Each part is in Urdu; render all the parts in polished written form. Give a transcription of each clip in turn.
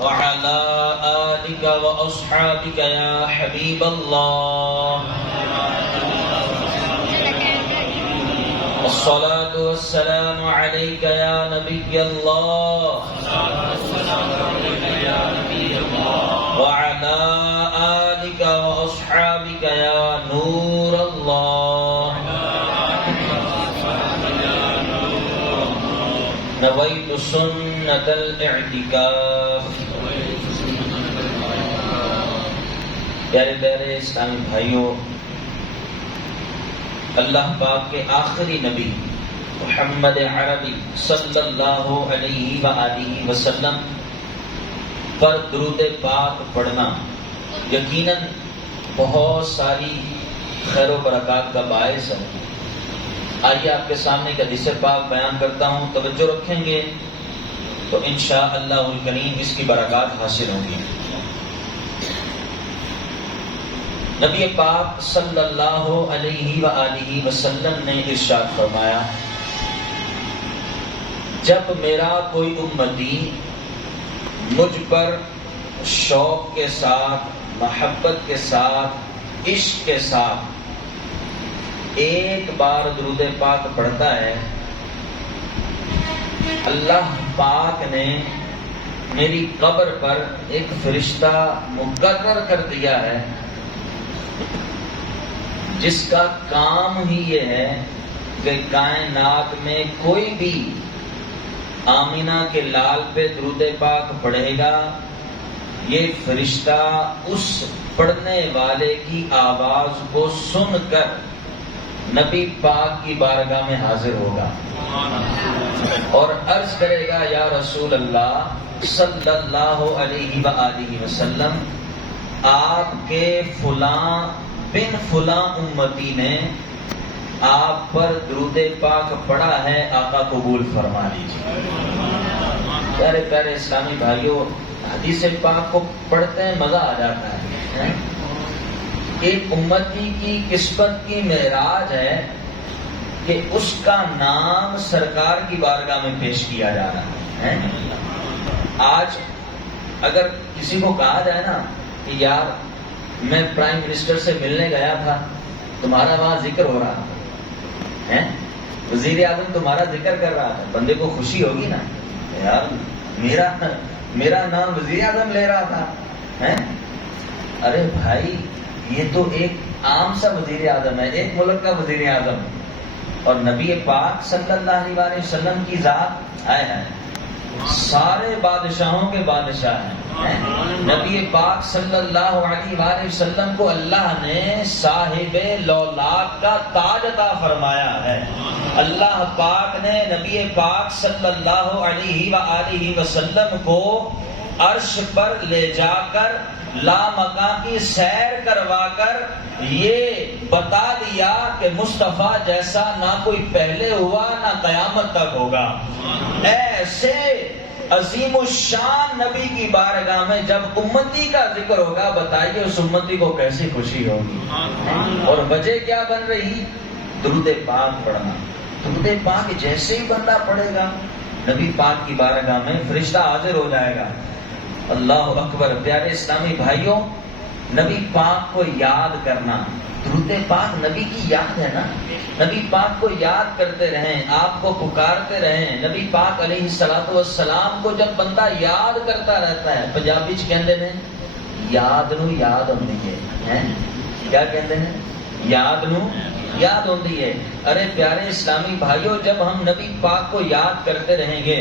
وعلى آلك وأصحابك يا حبيب الله الصلاة والسلام عليك يا نبي الله وعلى آلك وأصحابك يا نور الله نويت سنة الاعتكاف. پیارے پیارے اسلامی بھائیوں، اللہ پاک کے آخری نبی محمد عربی صلی اللہ علیہ وآلہ وسلم پر درود پاک پڑھنا یقیناً بہت ساری خیر و برکات کا باعث ہے. آئیے آپ کے سامنے ایک حدیث پاک بیان کرتا ہوں، توجہ رکھیں گے تو انشاءاللہ الکریم اس کی برکات حاصل ہوں گی. نبی پاک صلی اللہ علیہ وآلہ وسلم نے ارشاد فرمایا، جب میرا کوئی امتی مجھ پر شوق کے ساتھ، محبت کے ساتھ، عشق کے ساتھ ایک بار درود پاک پڑھتا ہے، اللہ پاک نے میری قبر پر ایک فرشتہ مقرر کر دیا ہے جس کا کام ہی یہ ہے کہ کائنات میں کوئی بھی آمینہ کے لال پہ درود پاک پڑھے گا، یہ فرشتہ اس پڑھنے والے کی آواز کو سن کر نبی پاک کی بارگاہ میں حاضر ہوگا اور عرض کرے گا، یا رسول اللہ صلی اللہ علیہ وآلہ وسلم، آپ کے فلاں بن فلاں امتی نے آپ پر درود پاک پڑھا ہے، آقا قبول فرما لیجیے. پیارے پیارے اسلامی بھائیوں، حدیث پاک کو پڑھتے ہیں مزہ آ جاتا ہے. ایک امتی کی قسمت کی معراج ہے کہ اس کا نام سرکار کی بارگاہ میں پیش کیا جا رہا ہے. آج اگر کسی کو کہا جائے نا کہ یار میں پرائم منسٹر سے ملنے گیا تھا، تمہارا وہاں ذکر ہو رہا ہے، وزیر اعظم تمہارا ذکر کر رہا ہے، بندے کو خوشی ہوگی نا، یار میرا نام وزیر اعظم لے رہا تھا. ارے بھائی، یہ تو ایک عام سا وزیر اعظم ہے، ایک ملک کا وزیر اعظم، اور نبی پاک صلی اللہ علیہ وسلم کی ذات ہے سارے بادشاہوں کے بادشاہ ہیں. نبی پاک صلی اللہ علیہ وسلم کو اللہ نے صاحب لولاک کا تاج عطا فرمایا ہے. اللہ پاک نے نبی پاک صلی اللہ علیہ وآلہ وسلم کو عرش پر لے جا کر لامکاں کی سیر کروا کر یہ بتا دیا کہ مصطفیٰ جیسا نہ کوئی پہلے ہوا نہ قیامت تک ہوگا. ایسے عظیم الشان نبی کی بارگاہ میں جب امتی کا ذکر ہوگا، بتائیے اس امتی کو کیسی خوشی ہوگی. اور وجہ کیا بن رہی؟ درود پاک پڑھنا. درود پاک جیسے ہی بندہ پڑھے گا، نبی پاک کی بارگاہ میں فرشتہ حاضر ہو جائے گا. اللہ اکبر. پیارے اسلامی بھائیوں، نبی پاک کو یاد کرنا، درود پاک نبی کی یاد ہے نا. نبی پاک کو یاد کرتے رہیں، آپ کو پکارتے رہیں. نبی پاک علیہ السلام کو جب بندہ یاد کرتا رہتا ہے، پنجابی چ کہندے نے یاد نو یاد ہوندی ہے. کیا کہندے ہیں؟ یاد نو یاد ہوتی ہے. ارے پیارے اسلامی بھائیوں، جب ہم نبی پاک کو یاد کرتے رہیں گے،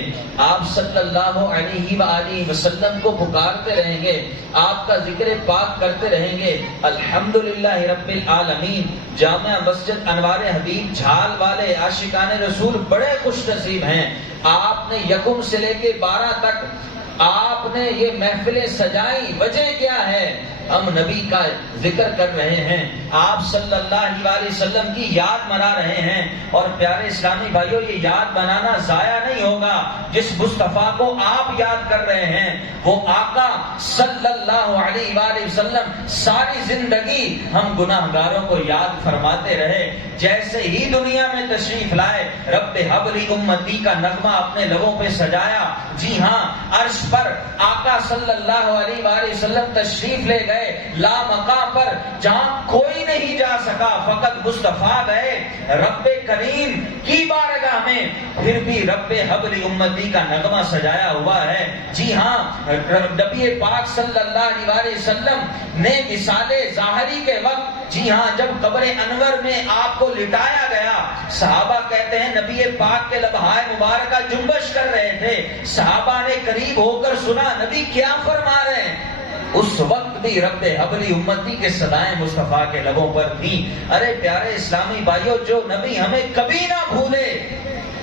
آپ صلی اللہ علیہ وآلہ وسلم کو پکارتے رہیں گے، آپ کا ذکر پاک کرتے رہیں گے، الحمدللہ رب العالمین. جامع مسجد انوار حبیب جھال والے عاشقان رسول بڑے خوش نصیب ہیں. آپ نے یکم سے لے کے 12 تک آپ نے یہ محفلیں سجائی، وجہ کیا ہے؟ ہم نبی کا ذکر کر رہے ہیں، آپ صلی اللہ علیہ وسلم کی یاد منا رہے ہیں، اور پیارے اسلامی بھائیوں یہ یاد بنانا ضائع نہیں ہوگا۔ جس مصطفیٰ کو آپ یاد کر رہے ہیں وہ آقا صلی اللہ علیہ وآلہ وسلم ساری زندگی ہم گناہگاروں کو یاد فرماتے رہے۔ جیسے ہی دنیا میں تشریف لائے رب حب لی امتی کا نغمہ اپنے لبوں پہ سجایا۔ جی ہاں، عرش پر آقا صلی اللہ علیہ وآلہ وسلم تشریف لے گئے، لا مقام پر جہاں کوئی نہیں جا سکا، فقط مصطفیٰ گئے رب کریم کی بارگاہ میں، پھر بھی رب حب لی امتی کا نغمہ سجایا ہوا ہے۔ جی ہاں، نبی پاک صلی اللہ علیہ وآلہ وسلم نے وصال ظاہری کے وقت، جی ہاں، جب قبر انور میں آپ کو لٹایا گیا، صحابہ کہتے ہیں نبی پاک کے لبہائے مبارکہ جنبش کر رہے تھے، صحابہ نے قریب ہو کر سنا نبی کیا فرما رہے ہیں۔ اس وقت بھی رب حبلی امتی کے صدائیں مصطفیٰ کے لبوں پر تھیں۔ ارے پیارے اسلامی بھائیوں، جو نبی ہمیں کبھی نہ بھولے،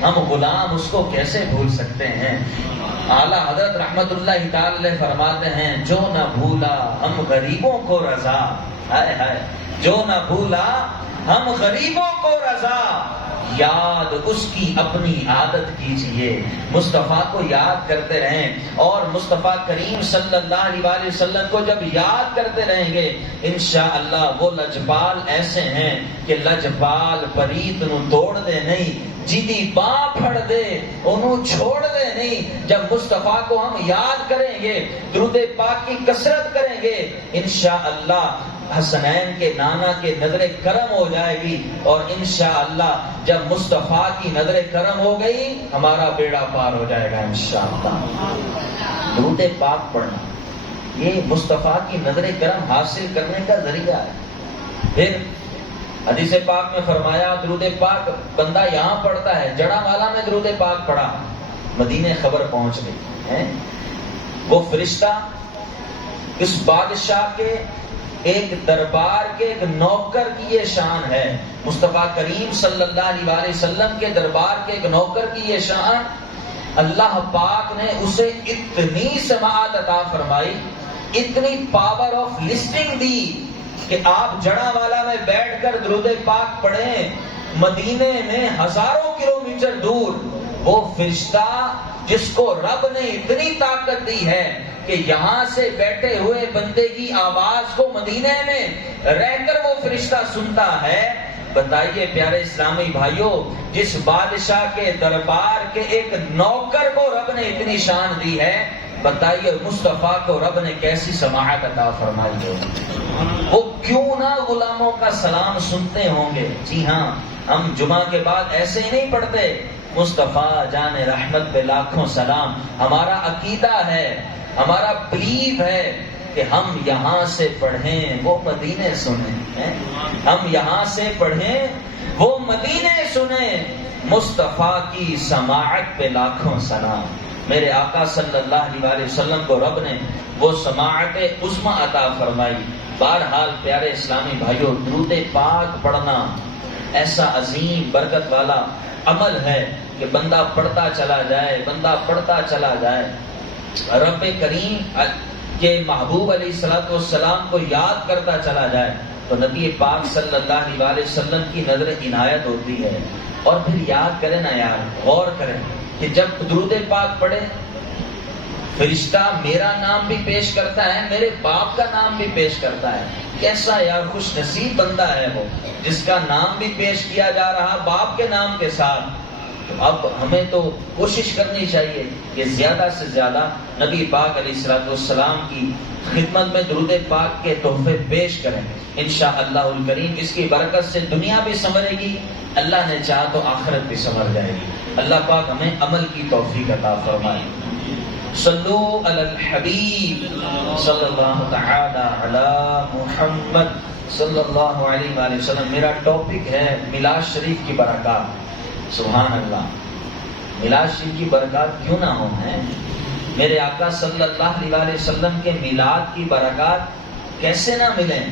ہم غلام اس کو کیسے بھول سکتے ہیں؟ اعلیٰ حضرت رحمت اللہ تعالی فرماتے ہیں، جو نہ بھولا ہم غریبوں کو رضا، ہائے ہائے، جو نہ بھولا ہم غریبوں کو رضا، یاد اس کی اپنی عادت کیجئے۔ مصطفیٰ کو یاد کرتے رہیں، اور مصطفیٰ کریم صلی اللہ علیہ وآلہ وسلم کو جب یاد کرتے رہیں گے انشاءاللہ وہ لجپال ایسے ہیں کہ لجپال پریت نو توڑ دے نہیں، جیدی باں پھڑ دے انہوں چھوڑ دے نہیں۔ جب مصطفیٰ کو ہم یاد کریں گے، درود پاک کی کثرت کریں گے، انشاءاللہ حسنین کے نانا کے نظر کرم ہو جائے گی، اور انشاءاللہ جب مصطفیٰ کی نظر کرم ہو گئی ہمارا بیڑا پار ہو جائے گا انشاءاللہ۔ درود پاک پڑھنا یہ مصطفیٰ کی نظر کرم حاصل کرنے کا ذریعہ ہے۔ پھر حدیث پاک میں فرمایا درود پاک بندہ یہاں پڑھتا ہے، جڑا والا میں درود پاک پڑھا، مدینے خبر پہنچ گئی، وہ فرشتہ اس بادشاہ کے ایک دربار کے ایک نوکر کی یہ شان ہے، مصطفیٰ کریم صلی اللہ علیہ وآلہ وسلم کے دربار کے ایک نوکر کی یہ شان، اللہ پاک نے اسے اتنی سماعت عطا فرمائی، اتنی پاور آف لسٹنگ دی کہ آپ جڑا والا میں بیٹھ کر درود پاک پڑھیں، مدینے میں ہزاروں کلومیٹر دور وہ فرشتہ جس کو رب نے اتنی طاقت دی ہے کہ یہاں سے بیٹھے ہوئے بندے کی آواز کو مدینے میں رہ کر وہ فرشتہ سنتا ہے۔ بتائیے پیارے اسلامی بھائیوں، جس بادشاہ کے دربار کے ایک نوکر کو رب نے اتنی شان دی ہے، بتائیے مصطفیٰ کو رب نے کیسی سماعت عطا فرمائی ہے، وہ کیوں نہ غلاموں کا سلام سنتے ہوں گے۔ جی ہاں، ہم جمعہ کے بعد ایسے ہی نہیں پڑھتے، مصطفیٰ جان رحمت پہ لاکھوں سلام، ہمارا عقیدہ ہے، ہمارا بلیف ہے کہ ہم یہاں سے پڑھیں وہ مدینے سنیں، ہم یہاں سے پڑھیں وہ مدینے سنیں، مصطفیٰ کی سماعت پہ لاکھوں سلام۔ میرے آقا صلی اللہ علیہ وآلہ وسلم کو رب نے وہ سماعت عظمی عطا فرمائی۔ بہرحال پیارے اسلامی بھائیوں، درود پاک پڑھنا ایسا عظیم برکت والا عمل ہے کہ بندہ پڑھتا چلا جائے، بندہ پڑھتا چلا جائے، رب کریم کے محبوب علیہ الصلوۃ والسلام کو یاد کرتا چلا جائے تو نبی پاک صلی اللہ علیہ وآلہ وسلم کی نظر عنایت ہوتی ہے۔ اور پھر یاد کریں نا یار، غور کریں کہ جب درود پاک پڑھے فرشتہ میرا نام بھی پیش کرتا ہے، میرے باپ کا نام بھی پیش کرتا ہے، کیسا یار خوش نصیب بندہ ہے وہ جس کا نام بھی پیش کیا جا رہا باپ کے نام کے ساتھ۔ اب ہمیں تو کوشش کرنی چاہیے کہ زیادہ سے زیادہ نبی پاک علیہ الصلوۃ والسلام کی خدمت میں درود پاک کے تحفے پیش کریں، انشاءاللہ الکریم اس کی برکت سے دنیا بھی سنورے گی، اللہ نے چاہا تو آخرت بھی سنور جائے گی۔ اللہ پاک ہمیں عمل کی توفیق عطا فرمائے۔ صلو علی الحبیب صلی اللہ تعالی علی محمد صلی اللہ علیہ وآلہ وسلم۔ میرا ٹاپک ہے میلاد شریف کی برکات۔ سبحان اللہ، میلاد شریف کی برکات کیوں نہ ہوں ہیں؟ میرے آقا صلی اللہ علیہ وآلہ وسلم کے میلاد کی برکات کیسے نہ ملیں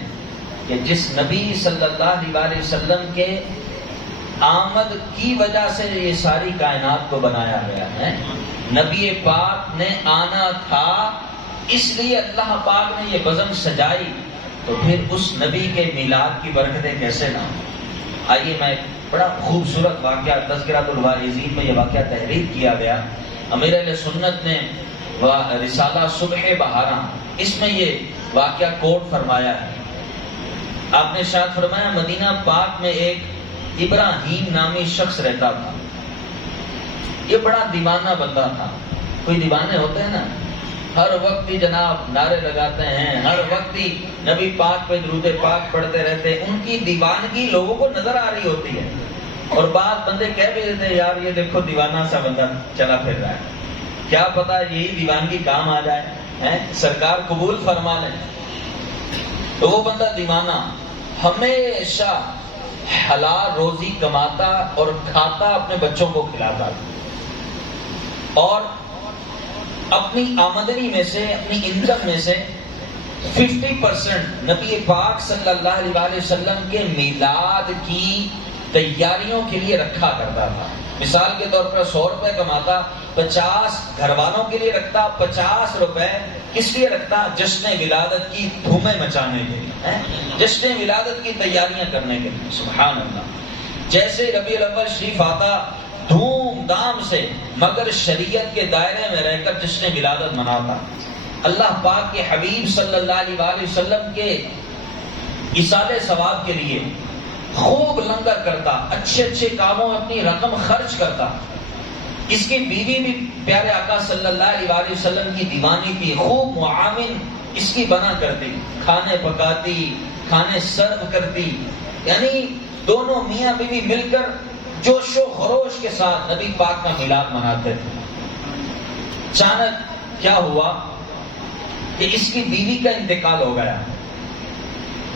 کہ جس نبی صلی اللہ علیہ وآلہ وسلم کے آمد کی وجہ سے یہ ساری کائنات کو بنایا گیا ہے. نبی پاک نے آنا تھا، اس لیے اللہ پاک نے یہ بزم سجائی، تو پھر اس نبی کے میلاد کی برکتیں کیسے نہ ہوں. آئیے میں بڑا خوبصورت واقعہ تذکرۃ الواعظین میں یہ واقعہ تحریر کیا گیا. امیر اہل سنت نے رسالہ صبح بہاراں اس میں یہ واقعہ کوٹ فرمایا ہے. آپ نے ارشاد فرمایا مدینہ پاک میں ایک ابراہیم نامی شخص رہتا تھا. یہ بڑا دیوانہ بندہ تھا. کوئی دیوانے ہوتے ہیں نا، ہر وقت ہی جناب نعرے لگاتے ہیں، ہر وقت ہی نبی پاک پہ درود پاک پڑھتے رہتے ہیں. ان کی دیوانگی لوگوں کو نظر آ رہی ہوتی ہے، اور بعض بندے کہہ بھی دیتے ہیں یار یہ دیکھو دیوانہ سا بندہ چلا پھر رہا ہے، کیا پتا یہی دیوانگی کام آ جائے، سرکار قبول فرما لیں. تو وہ بندہ دیوانہ ہمیشہ حلال روزی کماتا اور کھاتا، اپنے بچوں کو کھلاتا تھا، اور اپنی آمدنی میں سے، اپنی انکم میں سے 50% نبی پاک صلی اللہ علیہ وسلم کے میلاد کی تیاریوں کے لیے رکھا کرتا تھا. مثال کے طور پر 100 روپے کماتا، 50 گھر والوں کے لیے رکھتا، 50 روپے کس لیے رکھتا؟ جشن ولادت کی دھومیں مچانے کے لیے، جشن ولادت کی تیاریاں کرنے کے لیے. سبحان اللہ. جیسے ربیع الاول شریف آتا، دھوم دھام سے، مگر شریعت کے دائرے میں رہ کر جشن ولادت مناتا. اللہ پاک کے حبیب صلی اللہ علیہ وسلم کے ایصال ثواب کے لیے خوب لنگر کرتا، اچھے اچھے کاموں میں اپنی رقم خرچ کرتا. اس کی بیوی بھی پیارے آقا صلی اللہ علیہ وسلم کی دیوانی تھی، خوب معاون اس کی بنا کرتی، کھانے پکاتی، کھانے سرو کرتی. یعنی دونوں میاں بیوی مل کر جوش و خروش کے ساتھ نبی پاک کا میلاد مناتے تھے. اچانک کیا ہوا کہ اس کی بیوی کا انتقال ہو گیا.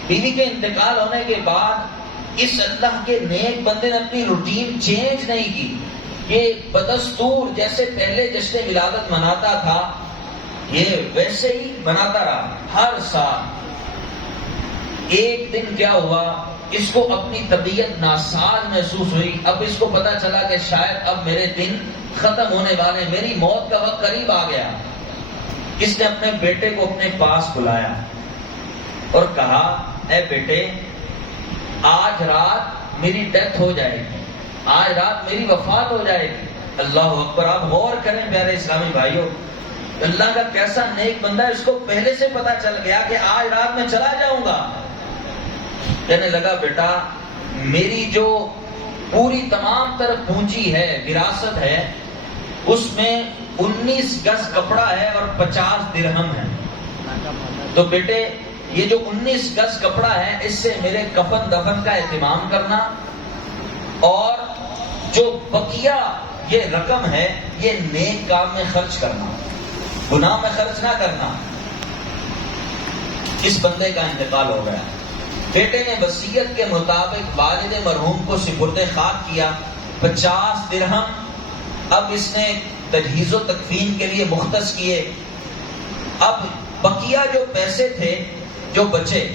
بیوی کے انتقال ہونے کے بعد اس اللہ کے نیک بندے نے اپنی روٹین چینج نہیں کی. یہ بدستور جیسے پہلے جشن ولادت مناتا تھا، یہ ویسے ہی مناتا رہا ہر سال. ایک دن کیا ہوا، اس کو اپنی طبیعت ناساز محسوس ہوئی. اب اس کو پتا چلا کہ شاید اب میرے دن ختم ہونے والے، میری موت کا وقت قریب آ گیا. اس نے اپنے بیٹے کو اپنے پاس بلایا اور کہا اے بیٹے، آج رات میری ڈیتھ ہو جائے گی، آج رات میری وفات ہو جائے گی. اللہ اکبر. آپ غور کریں پیارے اسلامی بھائیوں، اللہ کا کیسا نیک بندہ ہے، اس کو پہلے سے پتا چل گیا کہ آج رات میں چلا جاؤں گا. کہنے لگا بیٹا، میری جو پوری تمام تر پونجی ہے، وراثت ہے، اس میں 19 گز کپڑا ہے اور 50 درہم ہے. تو بیٹے یہ جو 19 گز کپڑا ہے، اس سے میرے کفن دفن کا اہتمام کرنا، اور جو بقیہ یہ رقم ہے یہ نیک کام میں خرچ کرنا، گناہ میں خرچ نہ کرنا. اس بندے کا انتقال ہو گیا. بیٹے نے وصیت کے مطابق والد مرحوم کو سپرد خاک کیا. 50 درہم اب اس نے تجہیز و تکفین کے لیے مختص کیے. اب بقیہ جو پیسے تھے جو بچے،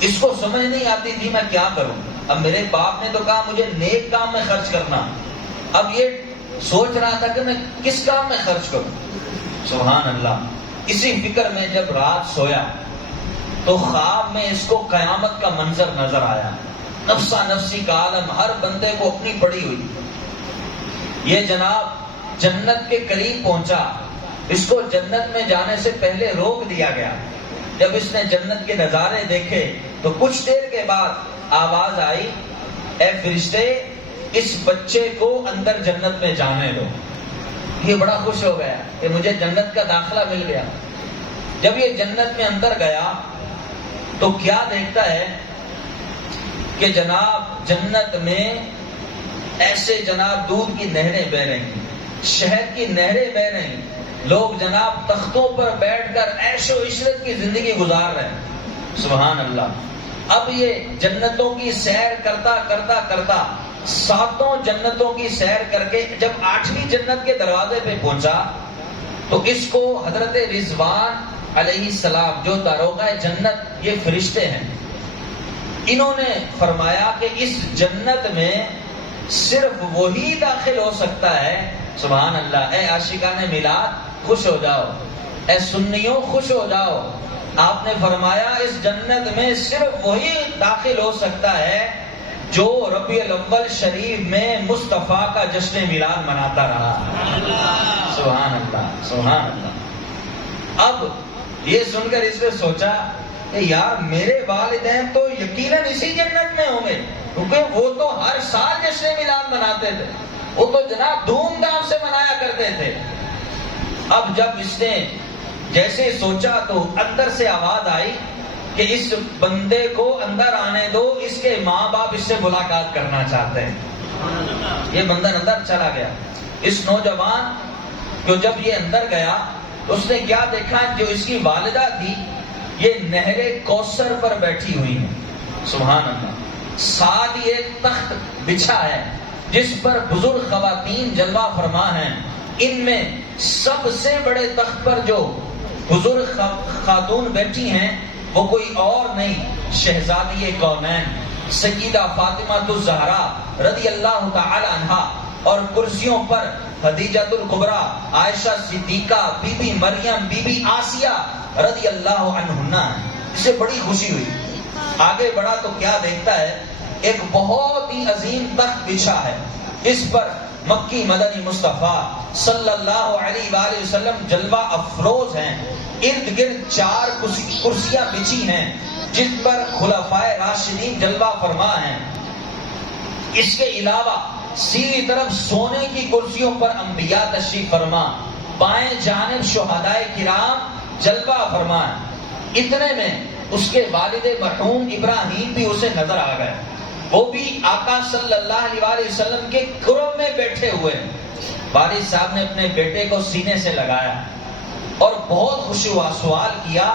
اس کو سمجھ نہیں آتی تھی میں کیا کروں. اب میرے باپ نے تو کہا مجھے نیک کام میں خرچ کرنا، اب یہ سوچ رہا تھا کہ میں کس کام میں خرچ کروں. سبحان اللہ. اسی فکر میں جب رات سویا تو خواب میں اس کو قیامت کا منظر نظر آیا. نفسا نفسی کا عالم ہر بندے کو اپنی پڑی ہوئی. یہ جناب جنت کے قریب پہنچا، اس کو جنت میں جانے سے پہلے روک دیا گیا. جب اس نے جنت کے نظارے دیکھے تو کچھ دیر کے بعد آواز آئی، اے فرشتے اس بچے کو اندر جنت میں جانے دو. یہ بڑا خوش ہو گیا کہ مجھے جنت کا داخلہ مل گیا. جب یہ جنت میں اندر گیا تو کیا دیکھتا ہے کہ جناب جنت میں ایسے جناب دودھ کی نہریں بہ رہی ہیں، شہد کی نہریں بہ رہی ہیں. لوگ جناب تختوں پر بیٹھ کر عیش و عشرت کی زندگی گزار رہے ہیں. سبحان اللہ. اب یہ جنتوں کی سیر کرتا کرتا کرتا 7 جنتوں کی سیر کر کے جب 8ویں جنت کے دروازے پہ پہنچا تو اس کو حضرت رضوان علیہ السلام جو داروغہ جنت، یہ فرشتے ہیں، انہوں نے فرمایا کہ اس جنت میں صرف وہی داخل ہو سکتا ہے. سبحان اللہ. اے عاشقان میلاد خوش ہو جاؤ، اے سنیوں خوش ہو جاؤ. آپ نے فرمایا اس جنت میں صرف وہی داخل ہو سکتا ہے جو ربیع الاول شریف میں مصطفیٰ کا جشن میلاد مناتا رہا. سبحان اللہ سبحان اللہ. اب یہ سن کر اس نے سوچا کہ یار میرے والدین تو یقیناً اسی جنت میں ہوں گے، کیونکہ وہ تو ہر سال جشن میلاد مناتے تھے، وہ تو جناب دھوم دھام سے منایا کرتے تھے. اب جب اس نے جیسے سوچا تو اندر سے آواز آئی کہ اس بندے کو اندر آنے دو، اس کے ماں باپ اس سے ملاقات کرنا چاہتے ہیں. یہ بندہ اندر چلا گیا. اس نوجوان کو جب یہ اندر گیا تو اس نے کیا دیکھا، جو اس کی والدہ تھی یہ نہر کوثر پر بیٹھی ہوئی ہے. سبحان اللہ. ساتھ ہی ایک تخت بچھا ہے جس پر بزرگ خواتین جلوہ فرما ہیں. ان میں سب سے بڑے تخت پر جو بزرگ خاتون بیٹھی ہیں وہ کوئی اور نہیں، شہزادی کونین سیدہ فاطمہ الزہرا رضی اللہ تعالی عنہا، اور کرسیوں پر خدیجۃ الکبریٰ، عائشہ صدیقہ، بی بی مریم، بی بی آسیہ رضی اللہ عنہن. اسے بڑی خوشی ہوئی. آگے بڑھا تو کیا دیکھتا ہے، ایک بہت ہی عظیم تخت بچھا ہے. اس پر مکی مدنی مصطفیٰ صلی اللہ علیہ وآلہ وسلم جلوہ افروز ہیں. ارد گرد 4 کرسیاں بچھی ہیں جس پر خلفائے راشدین جلوہ فرما ہیں. اس کے علاوہ سیدھی طرف سونے کی کرسیوں پر انبیاء تشریف فرما، بائیں جانب شہدائے کرام جلوہ فرما. اتنے میں اس کے والد مرحوم ابراہیم بھی اسے نظر آ گئے. وہ بھی آقا صلی اللہ علیہ وآلہ وسلم کے قرب میں بیٹھے ہوئے. والد صاحب نے اپنے بیٹے کو سینے سے لگایا اور بہت خوش ہوا. سوال کیا،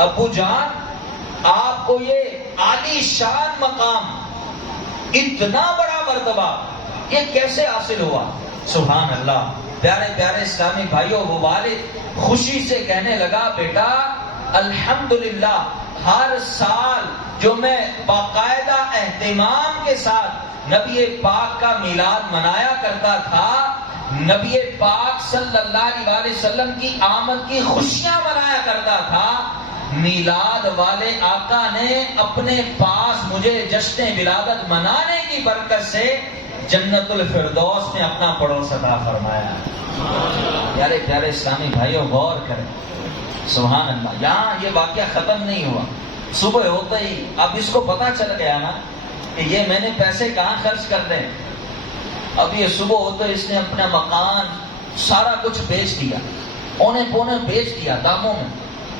ابو جان آپ کو یہ عالی شان مقام، اتنا بڑا مرتبہ یہ کیسے حاصل ہوا؟ سبحان اللہ. پیارے پیارے اسلامی بھائیوں، وہ والد خوشی سے کہنے لگا، بیٹا الحمدللہ ہر سال جو میں باقاعدہ اہتمام کے ساتھ نبی پاک کا میلاد منایا کرتا تھا، نبی پاک صلی اللہ علیہ وآلہ وسلم کی آمد کی خوشیاں منایا کرتا تھا، میلاد والے آقا نے اپنے پاس مجھے جشن ولادت منانے کی برکت سے جنت الفردوس میں اپنا پڑوس عطا فرمایا. پیارے پیارے اسلامی بھائیوں، غور کریں. سبحان اللہ. یہاں یہ واقعہ ختم نہیں ہوا. صبح ہوتے ہی اب اس کو پتا چل گیا نا کہ یہ میں نے پیسے کہاں خرچ کر دیں. اب یہ صبح ہوتے اس نے اپنا مکان سارا کچھ بیچ دیا، اونے پونے بیچ دیا داموں میں،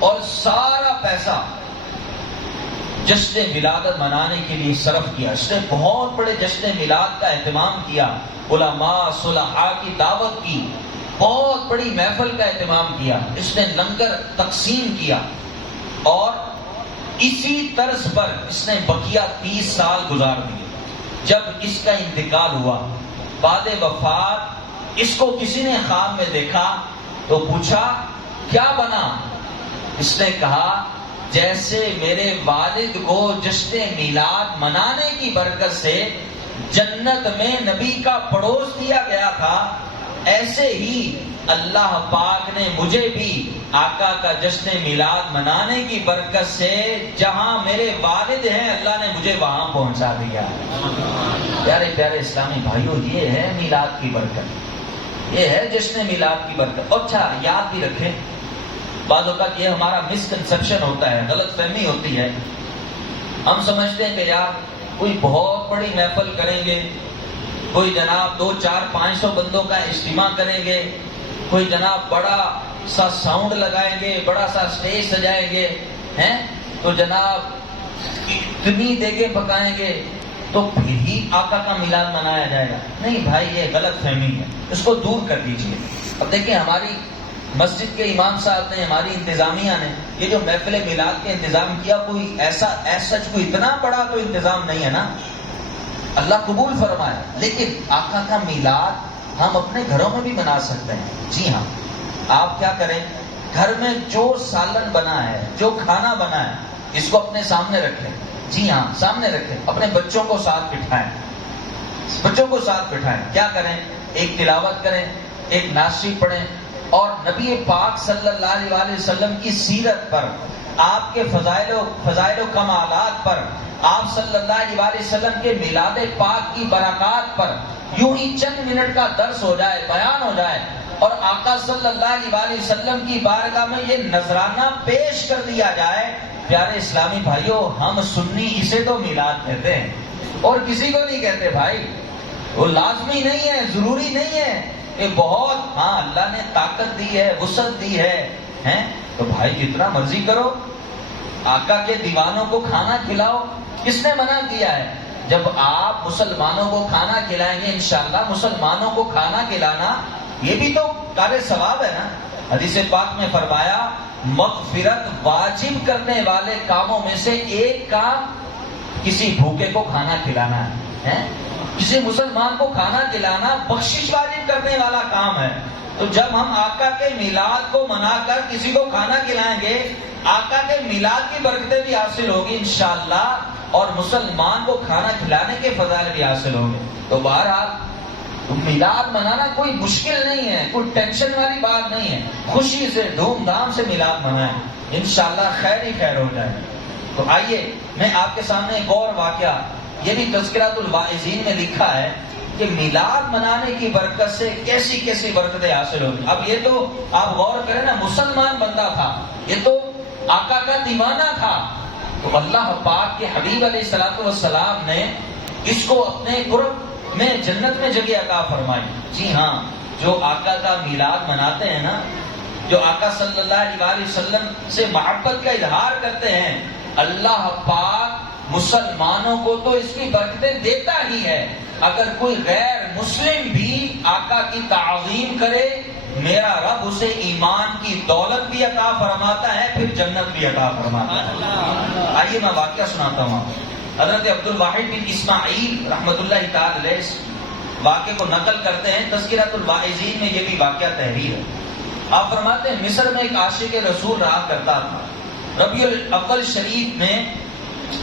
اور سارا پیسہ جشن ولادت منانے کے لیے صرف کیا. اس نے بہت بڑے جشن میلاد کا اہتمام کیا، علماء صلحاء کی دعوت کی، بہت بڑی محفل کا اہتمام کیا. اس نے لنگر تقسیم کیا، اور اسی طرز پر اس نے بقیہ 30 سال گزار دیے. جب اس کا انتقال ہوا، بعد وفات اس کو کسی نے خواب میں دیکھا تو پوچھا کیا بنا؟ اس نے کہا جیسے میرے والد کو جشن میلاد منانے کی برکت سے جنت میں نبی کا پڑوس دیا گیا تھا، ایسے ہی اللہ پاک نے مجھے بھی آقا کا جشن میلاد منانے کی برکت سے جہاں میرے والد ہیں اللہ نے مجھے وہاں پہنچا دیا. پیارے پیارے اسلامی بھائیوں، یہ ہے میلاد کی برکت، یہ ہے جشن میلاد کی برکت. اور اچھا یاد بھی رکھیں، بعض اوقات یہ ہمارا مسکنسپشن ہوتا ہے، غلط فہمی ہوتی ہے. ہم سمجھتے ہیں کہ یار کوئی بہت بڑی محفل کریں گے، کوئی جناب 200, 400, 500 بندوں کا اجتماع کریں گے، کوئی جناب بڑا سا ساؤنڈ لگائیں گے، بڑا سا اسٹیج سجائیں گے، ہیں تو جناب اتنی دیگیں پکائیں گے تو پھر ہی آقا کا میلاد منایا جائے گا. نہیں بھائی، یہ غلط فہمی ہے، اس کو دور کر دیجئے. اب دیکھیں ہماری مسجد کے امام صاحب نے، ہماری انتظامیہ نے یہ جو محفل میلاد کے انتظام کیا، کوئی ایسا سچ کوئی اتنا بڑا تو انتظام نہیں ہے نا، اللہ قبول فرمائے. لیکن آقا کا میلاد ہم اپنے گھروں میں بھی منا سکتے ہیں. جی ہاں، آپ کیا کریں، گھر میں جو سالن بنا ہے، جو کھانا بنا ہے، اس کو اپنے سامنے رکھیں. جی ہاں سامنے رکھیں، اپنے بچوں کو ساتھ بٹھائیں، بچوں کو ساتھ بٹھائیں، کیا کریں؟ ایک تلاوت کریں، ایک نعت شریف پڑھیں، اور نبی پاک صلی اللہ علیہ وسلم کی سیرت پر، آپ کے فضائل و کمالات پر، آپ صلی اللہ علیہ وسلم کے میلاد پاک کی برکات پر یوں ہی چند منٹ کا درس ہو جائے، بیان ہو جائے، اور آقا صلی اللہ علیہ وسلم کی بارگاہ میں یہ نذرانہ پیش کر دیا جائے۔ پیارے اسلامی بھائیوں، ہم سنی اسے تو میلاد کہتے ہیں اور کسی کو نہیں کہتے بھائی۔ وہ لازمی نہیں ہے، ضروری نہیں ہے کہ بہت، ہاں اللہ نے طاقت دی ہے، وسعت دی ہے تو بھائی جتنا مرضی کرو، آقا کے دیوانوں کو کھانا کھلاؤ، کس نے منع کیا ہے؟ جب آپ مسلمانوں کو کھانا کھلائیں گے انشاءاللہ، مسلمانوں کو کھانا کھلانا یہ بھی تو کار ثواب ہے نا۔ حدیث پاک میں فرمایا مغفرت واجب کرنے والے کاموں میں سے ایک کام کسی بھوکے کو کھانا کھلانا ہے، کسی مسلمان کو کھانا کھلانا بخشش واجب کرنے والا کام ہے۔ تو جب ہم آقا کے میلاد کو منا کر کسی کو کھانا کھلائیں گے، آقا کے میلاد کی برکتیں بھی حاصل ہوگی انشاءاللہ، اور مسلمان کو کھانا کھلانے کے فضائل بھی حاصل ہوں گے۔ تو بہرحال میلاد منانا کوئی مشکل نہیں ہے، کوئی ٹینشن والی بات نہیں ہے، خوشی سے دھوم دھام سے میلاد منائیں، انشاءاللہ خیر ہی خیر ہو جائے۔ تو آئیے میں آپ کے سامنے ایک اور واقعہ، یہ بھی تذکرۃ الواعظین میں لکھا ہے کہ میلاد منانے کی برکت سے کیسی کیسی برکتیں حاصل ہوگی۔ اب یہ تو آپ غور کریں نا، مسلمان بندہ تھا، یہ تو آقا کا دیوانہ تھا، تو اللہ پاک کے حبیب علیہ الصلوۃ والسلام نے اس کو اپنے قرب میں جنت میں جگہ عطا فرمائی۔ جی ہاں، جو آقا کا میلاد مناتے ہیں نا، جو آقا صلی اللہ علیہ وسلم سے محبت کا اظہار کرتے ہیں، اللہ پاک مسلمانوں کو تو اس کی برکتیں دیتا ہی ہے۔ اگر کوئی غیر مسلم بھی آقا کی تعظیم کرے، میرا رب اسے ایمان کی دولت بھی عطا فرماتا ہے، پھر جنت بھی عطا فرماتا ہے۔ آئیے میں واقعہ سناتا ہوں۔ حضرت عبد الواحد بن اسماعیل رحمۃ اللہ تعالی علیہ اس واقعے کو نقل کرتے ہیں، تذکرۃ الواعظین میں یہ بھی واقعہ تحریر ہے۔ آپ فرماتے ہیں مصر میں ایک عاشق رسول رہا کرتا تھا، ربیع الاول شریف میں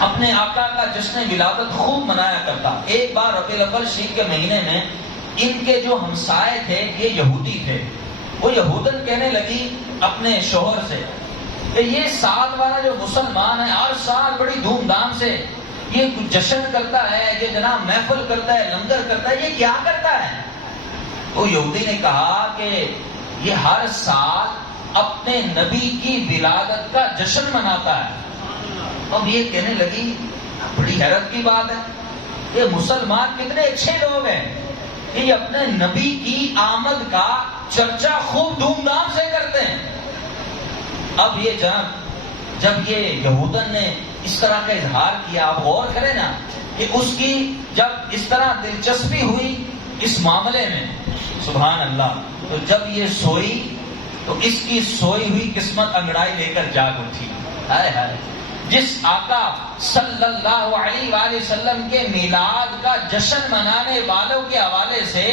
اپنے آقا کا جشن ولادت خوب منایا کرتا۔ ایک بار ربیع الاول شریف کے مہینے میں ان کے جو ہمسائے تھے یہ یہودی تھے، وہ یہودن کہنے لگی اپنے شوہر سے کہ یہ ساتھ والا جو مسلمان ہے ہر سال بڑی دھوم دھام سے یہ جشن کرتا ہے، یہ جناب محفل کرتا ہے، لنگر کرتا ہے، یہ کیا کرتا ہے؟ وہ یہودی نے کہا کہ یہ ہر سال اپنے نبی کی ولادت کا جشن مناتا ہے۔ اب یہ کہنے لگی بڑی حیرت کی بات ہے، یہ مسلمان کتنے اچھے لوگ ہیں، یہ اپنے نبی کی آمد کا چرچا خوب دھوم دھام سے کرتے ہیں۔ اب یہ جب یہ یہودن نے اس طرح کا اظہار کیا، آپ غور کریں نا کہ اس کی جب اس طرح دلچسپی ہوئی اس معاملے میں، سبحان اللہ، تو جب یہ سوئی تو اس کی سوئی ہوئی قسمت انگڑائی لے کر جاگ اٹھی۔ ہائے ہائے، جس آقا صلی اللہ علیہ وآلہ وسلم کے میلاد کا جشن منانے والوں کے حوالے سے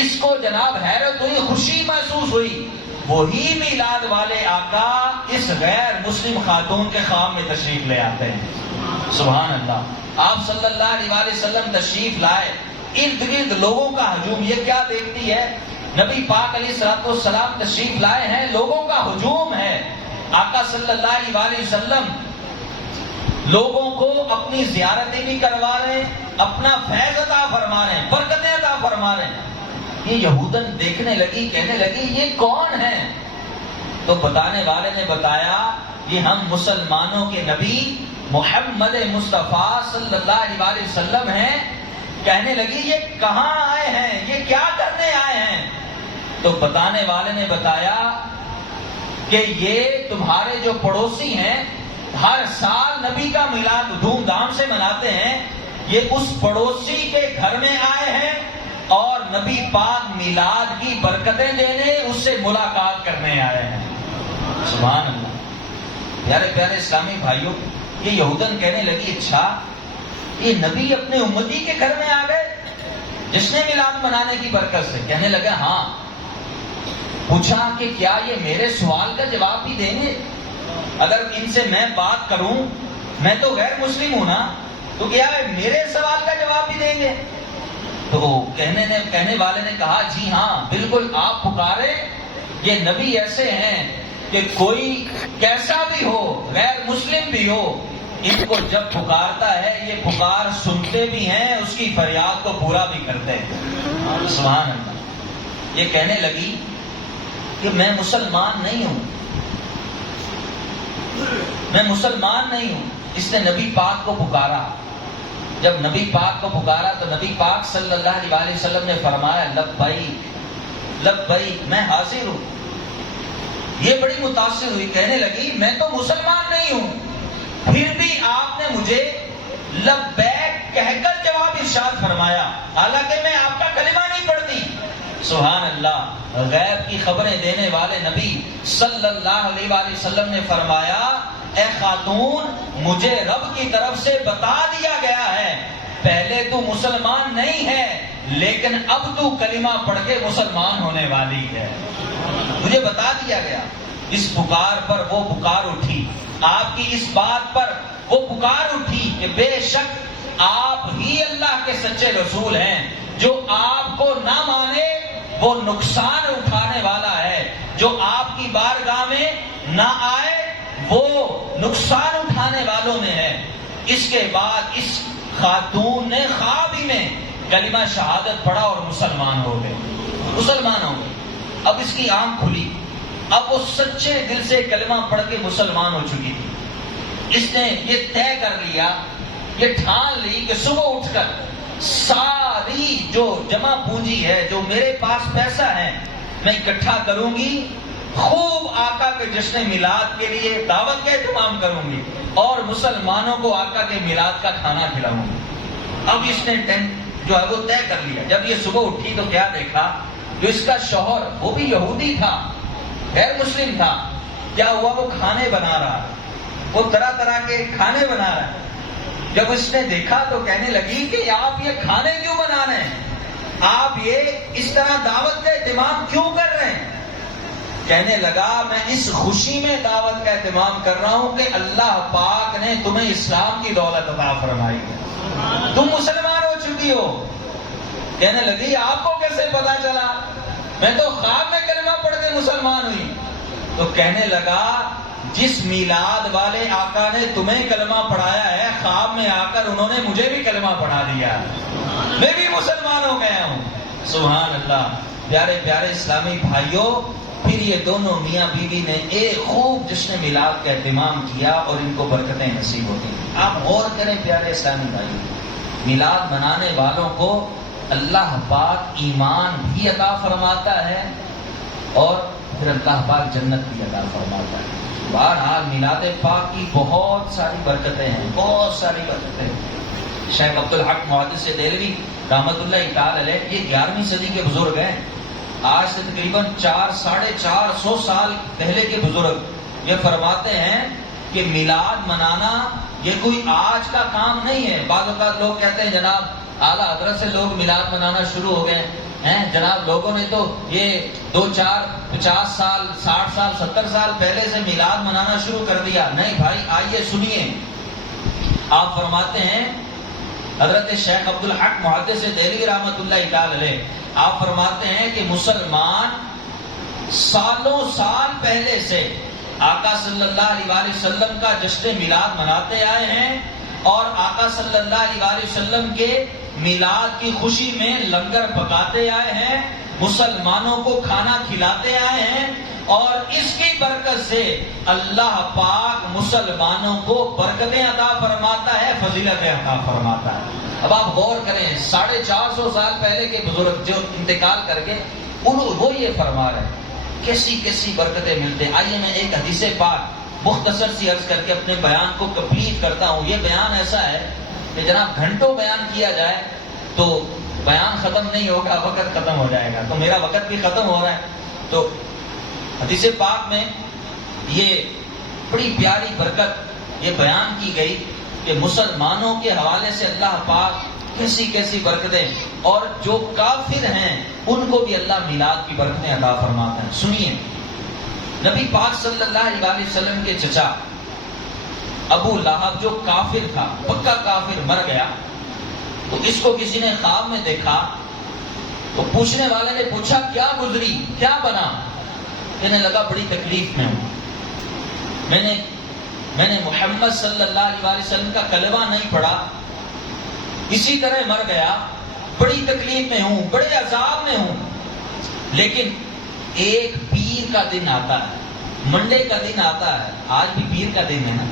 اس کو جناب حیرت ہوئی، خوشی محسوس ہوئی، وہی میلاد والے آقا اس غیر مسلم خاتون کے خواب میں تشریف لے آتے ہیں۔ سبحان اللہ، آپ صلی اللہ علیہ وآلہ وسلم تشریف لائے، ارد گرد لوگوں کا ہجوم، یہ کیا دیکھتی ہے؟ نبی پاک علیہ الصلوۃ والسلام تشریف لائے ہیں، لوگوں کا ہجوم ہے، آقا صلی اللہ علیہ وآلہ وسلم لوگوں کو اپنی زیارتیں بھی کروا رہے ہیں، اپنا فیض عطا فرما رہے ہیں، برکتیں عطا فرما رہے ہیں۔ یہ یہودن دیکھنے لگی، کہنے لگی یہ کون ہے؟ تو بتانے والے نے بتایا یہ ہم مسلمانوں کے نبی محمد مصطفیٰ صلی اللہ علیہ وآلہ وسلم ہیں۔ کہنے لگی یہ کہاں آئے ہیں، یہ کیا کرنے آئے ہیں؟ تو بتانے والے نے بتایا کہ یہ تمہارے جو پڑوسی ہیں ہر سال نبی کا میلاد دھوم دھام سے مناتے ہیں، یہ اس پڑوسی کے گھر میں آئے ہیں اور نبی پاک میلاد کی برکتیں دینے، اس سے ملاقات کرنے آئے ہیں۔ سبحان اللہ۔ پیارے پیارے اسلامی بھائیوں، یہ یہودن کہنے لگی اچھا یہ نبی اپنے امتی کے گھر میں آ گئے جس نے میلاد منانے کی برکت سے؟ کہنے لگا ہاں۔ پوچھا کہ کیا یہ میرے سوال کا جواب بھی دیں گے؟ اگر ان سے میں بات کروں میں تو غیر مسلم ہوں نا، تو کیا میرے سوال کا جواب بھی دیں گے؟ تو کہنے والے نے کہا جی ہاں بالکل آپ پکارے، یہ نبی ایسے ہیں کہ کوئی کیسا بھی ہو، غیر مسلم بھی ہو، ان کو جب پکارتا ہے یہ پکار سنتے بھی ہیں، اس کی فریاد کو پورا بھی کرتے ہیں۔ سبحان اللہ۔ یہ کہنے لگی کہ میں مسلمان نہیں ہوں، میں مسلمان نہیں ہوں۔ اس نے نبی پاک کو پکارا، جب نبی پاک کو پکارا تو نبی پاک صلی اللہ علیہ وسلم نے فرمایا لبیک لبیک، میں حاضر ہوں۔ یہ بڑی متاثر ہوئی، کہنے لگی میں تو مسلمان نہیں ہوں، پھر بھی آپ نے مجھے لبیک کہہ کر جواب ارشاد فرمایا، حالانکہ میں آپ کا کلمہ نہیں پڑھتی۔ سبحان اللہ۔ غیب کی خبریں دینے والے نبی صلی اللہ علیہ وآلہ وسلم نے فرمایا اے خاتون، مجھے رب کی طرف سے بتا دیا گیا ہے پہلے تو مسلمان نہیں ہے، لیکن اب تو کلمہ پڑھ کے مسلمان ہونے والی ہے۔ مجھے بتا دیا گیا۔ اس پکار پر وہ پکار اٹھی، آپ کی اس بات پر وہ پکار اٹھی کہ بے شک آپ ہی اللہ کے سچے رسول ہیں، جو آپ کو نہ مانے وہ نقصان اٹھانے والا ہے، جو آپ کی بارگاہ میں نہ آئے وہ نقصان اٹھانے والوں میں ہے۔ اس کے بعد اس خاتون نے خواب ہی میں کلمہ شہادت پڑھا اور مسلمان ہو گئے، مسلمان ہو گئے۔ اب اس کی آنکھ کھلی، اب وہ سچے دل سے کلمہ پڑھ کے مسلمان ہو چکی تھی۔ اس نے یہ طے کر لیا، یہ ٹھان لی کہ صبح اٹھ کر ساری جو جمع پونجی ہے، جو میرے پاس پیسہ ہے، میں اکٹھا کروں گی، خوب آقا کے جشن میلاد کے لیے دعوت کا اہتمام کروں گی اور مسلمانوں کو آقا کے میلاد کا کھانا کھلاؤں گی۔ اب اس نے جو ہے وہ طے کر لیا۔ جب یہ صبح اٹھی تو کیا دیکھا، جو اس کا شوہر وہ بھی یہودی تھا، غیر مسلم تھا، کیا ہوا وہ کھانے بنا رہا، وہ طرح طرح کے کھانے بنا رہا ہے۔ جب اس نے دیکھا تو کہنے لگی کہ آپ یہ کھانے کیوں بنا رہے ہیں، آپ یہ اس طرح دعوت کا اہتمام کیوں کر رہے ہیں؟ کہنے لگا میں اس خوشی میں دعوت کا اہتمام کر رہا ہوں کہ اللہ پاک نے تمہیں اسلام کی دولت عطا فرمائی ہے، تم مسلمان ہو چکی ہو۔ کہنے لگی آپ کو کیسے پتا چلا؟ میں تو خواب میں کلمہ پڑھ کے مسلمان ہوئی۔ تو کہنے لگا جس میلاد والے آقا نے تمہیں کلمہ پڑھایا ہے، خواب میں آ کر انہوں نے مجھے بھی کلمہ پڑھا دیا، میں بھی مسلمان ہو گیا ہوں۔ سبحان اللہ۔ پیارے پیارے اسلامی بھائیوں، پھر یہ دونوں میاں بیوی نے ایک خوب جشن میلاد کا اہتمام کیا اور ان کو برکتیں نصیب ہوتی ہیں۔ آپ غور کریں پیارے اسلامی بھائیوں، میلاد منانے والوں کو اللہ پاک ایمان بھی عطا فرماتا ہے اور پھر اللہ پاک جنت بھی عطا فرماتا ہے۔ بہرحال میلاد پاک کی بہت ساری برکتیں ہیں، بہت ساری برکتیں۔ شیخ عبدالحق محدث دہلوی رحمۃ اللہ تعالی علیہ یہ 11ویں صدی کے بزرگ ہیں، آج سے تقریباً 400-450 سال پہلے کے بزرگ۔ یہ فرماتے ہیں کہ میلاد منانا یہ کوئی آج کا کام نہیں ہے۔ بعض اوقات لوگ کہتے ہیں جناب اعلیٰ حضرت سے لوگ میلاد منانا شروع ہو گئے ہیں، جناب لوگوں نے تو یہ 2-4-50 سال 60 سال 70 سال پہلے سے میلاد منانا شروع کر دیا۔ نہیں بھائی، آئیے سنیے۔ آپ فرماتے ہیں حضرت شیخ عبدالحق محدث دہلوی رحمۃ اللہ تعالی علیہ، آپ فرماتے ہیں کہ مسلمان سالوں سال پہلے سے آقا صلی اللہ علیہ وآلہ وسلم کا جشن میلاد مناتے آئے ہیں اور آقا صلی اللہ علیہ وآلہ وسلم کے میلاد کی خوشی میں لنگر پکاتے آئے ہیں، مسلمانوں کو کھانا کھلاتے آئے ہیں، اور اس کی برکت سے اللہ پاک مسلمانوں کو برکتیں عطا فرماتا ہے، فضیلتیں عطا فرماتا ہے۔ اب آپ غور کریں، 450 سال پہلے کے بزرگ جو انتقال کر کے وہ یہ فرما رہے ہیں، کیسی کیسی برکتیں ملتے ہیں۔ آئیے میں ایک حدیث پاک مختصر سی عرض کر کے اپنے بیان کو کمپلیٹ کرتا ہوں۔ یہ بیان ایسا ہے کہ جناب گھنٹوں بیان کیا جائے تو بیان ختم نہیں ہوگا، وقت ختم ہو جائے گا، تو میرا وقت بھی ختم ہو رہا ہے۔ تو حدیث پاک میں یہ بڑی پیاری برکت یہ بیان کی گئی کہ مسلمانوں کے حوالے سے اللہ پاک کیسی کیسی برکتیں، اور جو کافر ہیں ان کو بھی اللہ میلاد کی برکتیں عطا فرماتا ہے۔ سنیے، نبی پاک صلی اللہ علیہ وسلم کے چچا ابو لہب جو کافر تھا، پکا کافر، مر گیا، تو اس کو کسی نے خواب میں دیکھا، تو پوچھنے والے نے پوچھا کیا گزری، کیا بنا؟ کہنے لگا بڑی تکلیف میں ہوں، میں نے محمد صلی اللہ علیہ وسلم کا کلمہ نہیں پڑھا، اسی طرح مر گیا، بڑی تکلیف میں ہوں، بڑے عذاب میں ہوں۔ لیکن ایک پیر کا دن آتا ہے، منڈے کا دن آتا ہے، آج بھی پیر کا دن ہے نا،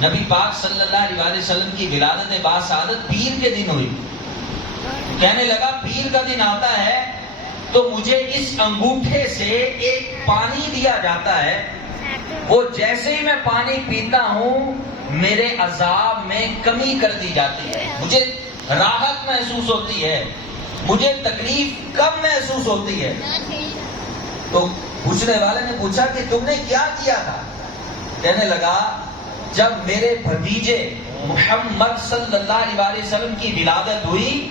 نبی پاک صلی اللہ علیہ وسلم کی ولادت باسعادت پیر کے دن ہوئی۔ کہنے لگا پیر کا دن آتا ہے تو مجھے اس انگوٹھے سے ایک پانی دیا جاتا ہے، وہ جیسے ہی میں پانی پیتا ہوں میرے عذاب میں کمی کر دی جاتی ہے، مجھے راحت محسوس ہوتی ہے، مجھے تکلیف کم محسوس ہوتی ہے۔ تو پوچھنے والے نے پوچھا کہ تم نے کیا کیا تھا؟ کہنے لگا جب میرے بھتیجے محمد صلی اللہ علیہ وسلم کی ولادت ہوئی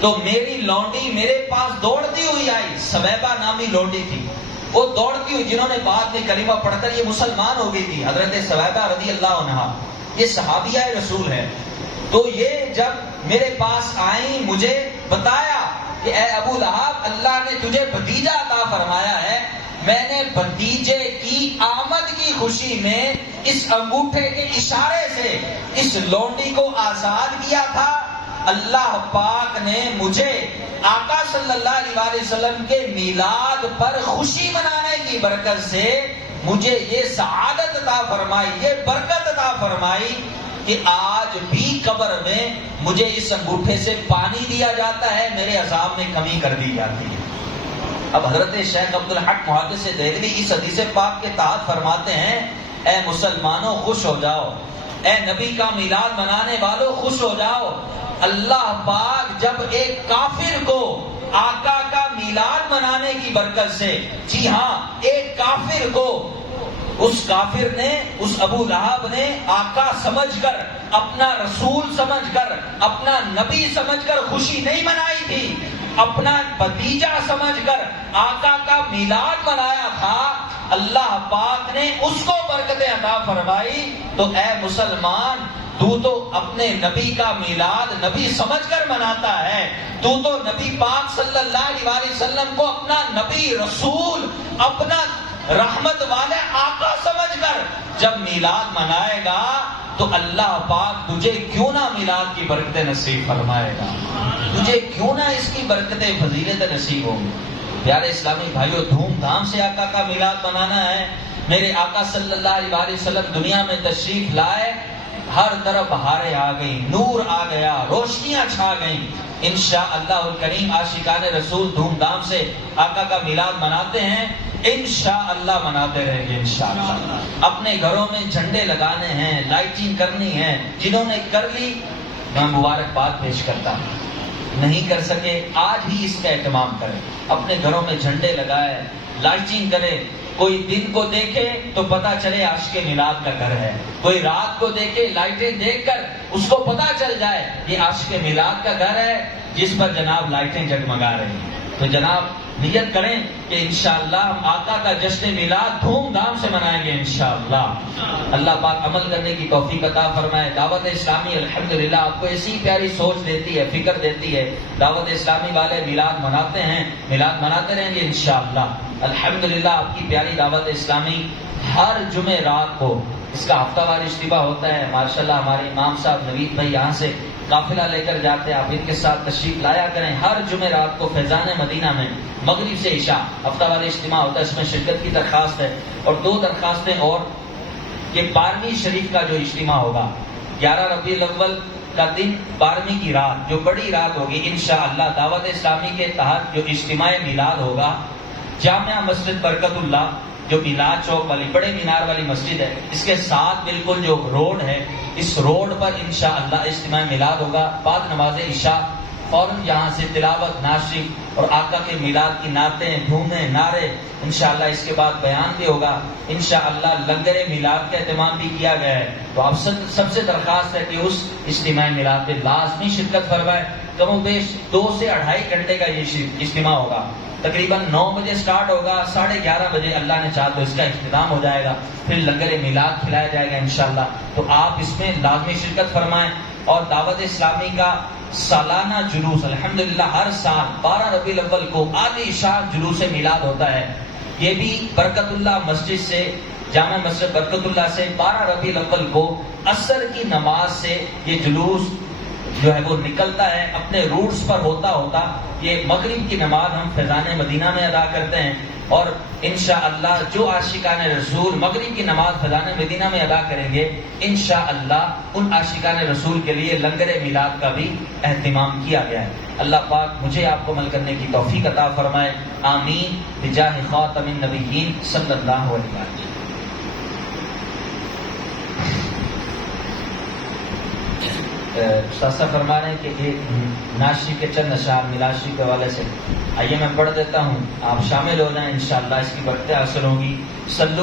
تو میری لونڈی میرے پاس دوڑتی ہوئی آئی، سویبہ نامی لونڈی تھی، وہ دوڑتی ہوئی، جنہوں نے بعد میں کلمہ پڑھ کر یہ مسلمان ہو گئی تھی، حضرت سویبہ رضی اللہ عنہا، یہ صحابیہ رسول ہے۔ تو یہ جب میرے پاس آئیں مجھے بتایا کہ اے ابو لہب اللہ نے تجھے بھتیجا عطا فرمایا ہے، میں نے بھتیجے کی آمد کی خوشی میں اس انگوٹھے کے اشارے سے اس لونڈی کو آزاد کیا تھا۔ اللہ پاک نے مجھے آقا صلی اللہ علیہ وسلم کے میلاد پر خوشی منانے کی برکت سے مجھے یہ سعادت عطا فرمائی، یہ برکت عطا فرمائی کہ آج بھی قبر میں مجھے اس انگوٹھے سے پانی دیا جاتا ہے، میرے عذاب میں کمی کر دی جاتی ہے۔ اب حضرت شیخ عبدالحق محدث دہلوی اس حدیث پاک کے تحت فرماتے ہیں اے مسلمانوں خوش ہو جاؤ، اے نبی کا میلاد منانے والوں خوش ہو جاؤ، اللہ پاک جب ایک کافر کو آقا کا میلاد منانے کی برکت سے، جی ہاں ایک کافر کو، اس کافر نے، اس ابو لہب نے آقا سمجھ کر، اپنا رسول سمجھ کر، اپنا نبی سمجھ کر خوشی نہیں منائی تھی، اپنا بھتیجا سمجھ کر آقا کا میلاد منایا تھا، اللہ پاک نے اس کو برکتیں عطا فرمائی۔ تو اے مسلمان تو اپنے نبی کا میلاد نبی سمجھ کر مناتا ہے، تو نبی پاک صلی اللہ علیہ وسلم کو اپنا نبی، رسول، اپنا رحمت والے آقا سمجھ کر جب میلاد منائے گا تو اللہ پاک تجھے کیوں نہ میلاد کی برکتیں نصیب فرمائے گا، تجھے کیوں نہ اس کی برکتیں فضیلت نصیب ہوں گی۔ پیارے اسلامی بھائیوں، دھوم دھام سے آقا کا میلاد منانا ہے۔ میرے آقا صلی اللہ علیہ وسلم دنیا میں تشریف لائے، ہر طرف بہاریں آ گئی، نور آ گیا، روشنیاں چھا گئیں۔ انشاءاللہ الکریم عاشقان رسول دھوم دھام سے آقا کا میلاد مناتے ہیں، انشاءاللہ مناتے رہیں گے انشاءاللہ۔ اپنے گھروں میں جھنڈے لگانے ہیں، لائٹنگ کرنی ہے، جنہوں نے کر لی میں مبارکباد پیش کرتا ہوں، نہیں کر سکے آج ہی اس کا اہتمام کریں، اپنے گھروں میں جھنڈے لگائے، لائٹنگ کرے، کوئی دن کو دیکھے تو پتا چلے عاشق میلاد کا گھر ہے، کوئی رات کو دیکھے لائٹیں دیکھ کر اس کو پتا چل جائے یہ عاشق میلاد کا گھر ہے جس پر جناب لائٹیں جگمگا رہی ہیں۔ تو جناب نیت کریں کہ انشاءاللہ ہم آقا کا جشن میلاد دھوم دھام سے منائیں گے انشاءاللہ۔ اللہ پاک عمل کرنے کی توفیق عطا فرمائے۔ دعوت اسلامی الحمدللہ آپ کو ایسی پیاری سوچ دیتی ہے، فکر دیتی ہے، دعوت اسلامی والے میلاد مناتے ہیں، میلاد مناتے رہیں گے انشاءاللہ۔ الحمدللہ آپ کی پیاری دعوت اسلامی ہر جمعے رات کو اس کا ہفتہ وار اجتماع ہوتا ہے، ماشاءاللہ ہمارے امام صاحب نوید بھائی یہاں سے قافلہ لے کر جاتے ہیں، آپ ان کے ساتھ تشریف لایا کریں۔ ہر جمعے رات کو فیضان مدینہ میں مغرب سے عشاء ہفتہ وار اجتماع ہوتا ہے، اس میں شرکت کی درخواست ہے۔ اور دو درخواستیں اور، کہ 12ویں شریف کا جو اجتماع ہوگا 11 ربیع الاول کا دن، 12ویں کی رات جو بڑی رات ہوگی انشاءاللہ، دعوت اسلامی کے تحت جو اجتماع میلاد ہوگا جامعہ مسجد برکت اللہ جو میلاد چوک والی بڑے مینار والی مسجد ہے، اس کے ساتھ بالکل جو روڈ ہے، اس روڈ پر انشاءاللہ اجتماع میلاد ہوگا۔ بعد نماز عشاء فوراً یہاں سے تلاوت، نعت اور آقا کے میلاد کی نعتیں، دھومیں، نعرے، انشاءاللہ اس کے بعد بیان بھی ہوگا انشاءاللہ۔ لنگر میلاد کا اہتمام بھی کیا گیا ہے، تو آپ سب سے درخواست ہے کہ اس اجتماع میلاد پہ لازمی شرکت فرمائیں۔ کم و بیش 2 سے 2.5 گھنٹے کا یہ اجتماع ہوگا، تقریباً 9 بجے سٹارٹ ہوگا، 11:30 بجے اللہ نے چاہا تو اس کا اختتام ہو جائے گا، پھر لنگر میلاد کھلایا جائے گا انشاءاللہ۔ تو آپ اس میں لازمی شرکت فرمائیں۔ اور دعوت اسلامی کا سالانہ جلوس الحمدللہ ہر سال 12 ربیع الاول کو عالی شان جلوس میلاد ہوتا ہے۔ یہ بھی برکت اللہ مسجد سے، جامع مسجد برکت اللہ سے 12 ربیع الاول کو عصر کی نماز سے یہ جلوس جو ہے وہ نکلتا ہے، اپنے روٹس پر ہوتا ہوتا یہ مغرب کی نماز ہم فیضان مدینہ میں ادا کرتے ہیں، اور انشاءاللہ جو عاشقان رسول مغرب کی نماز فیضان مدینہ میں ادا کریں گے، انشاءاللہ ان عاشقان رسول کے لیے لنگر میلاد کا بھی اہتمام کیا گیا ہے۔ اللہ پاک مجھے آپ کو عمل کرنے کی توفیق عطا فرمائے، آمین بجاہ خاتم النبیین صلی اللہ علیہ وسلم۔ استاذ فرما رہے ہیں کہ یہ ناشی کے چند اشعار ملاشی کے حوالے سے، آئیے میں پڑھ دیتا ہوں، آپ شامل ہو جائیں، انشاءاللہ اس کی برکتیں حاصل ہوں گی۔ صلو